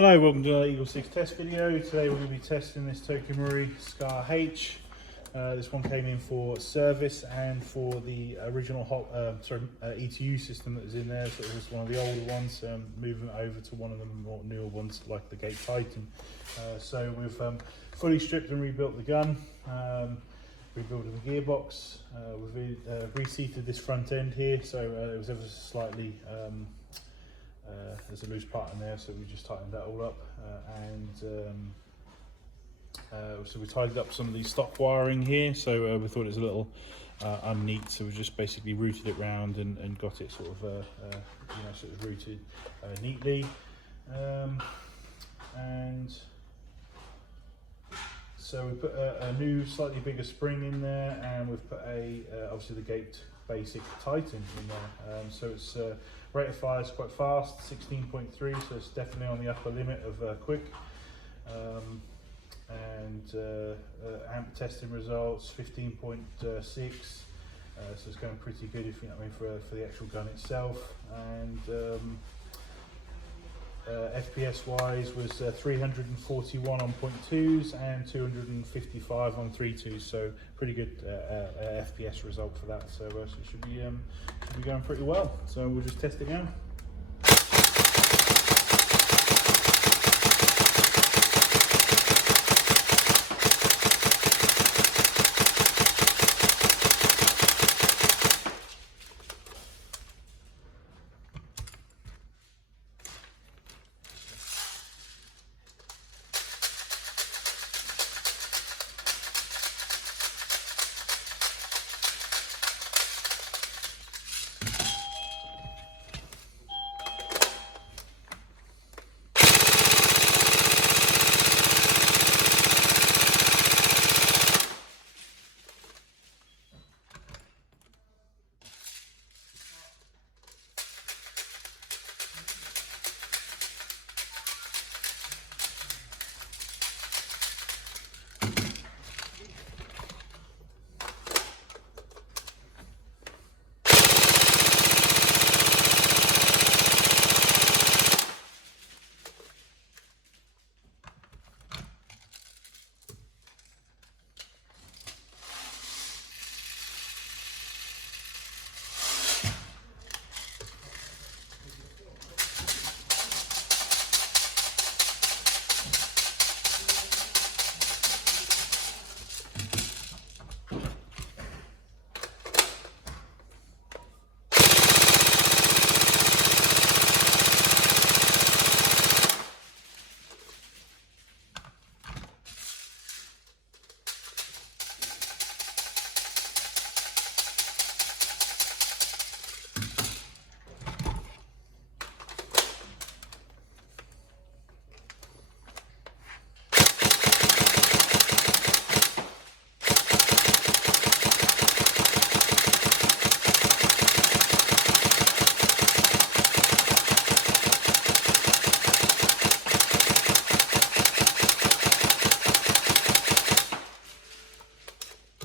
Hello, welcome to another EagleSix test video. Today we're going to be testing this Tokimori Scar H. This one came in for service and for the original ETU system that was in there. So it was one of the older ones, moving it over to one of the more newer ones like the Gate Titan. So we've fully stripped and rebuilt the gun, rebuilding the gearbox. We've reseated this front end here, so it was ever so slightly there's a loose part in there, so we just tightened that all up, so we tidied up some of the stock wiring here, so we thought it was a little unneat, so we just basically routed it round and got it sort of routed neatly, and so we put a new slightly bigger spring in there, and we've put obviously the Gate basic Titan in there, so it's rate of fire is quite fast, 16.3, so it's definitely on the upper limit of quick, amp testing results 15.6, so it's going pretty good, if you know what I mean, for the actual gun itself. And FPS wise was 341 on .2s and 255 on 3.2s, so pretty good FPS result for that. So it should be going pretty well. So we'll just test it now.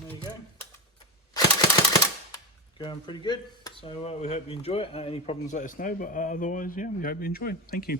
There you go. Going pretty good. So we hope you enjoy it. Any problems, let us know. But otherwise, yeah, we hope you enjoy it. Thank you.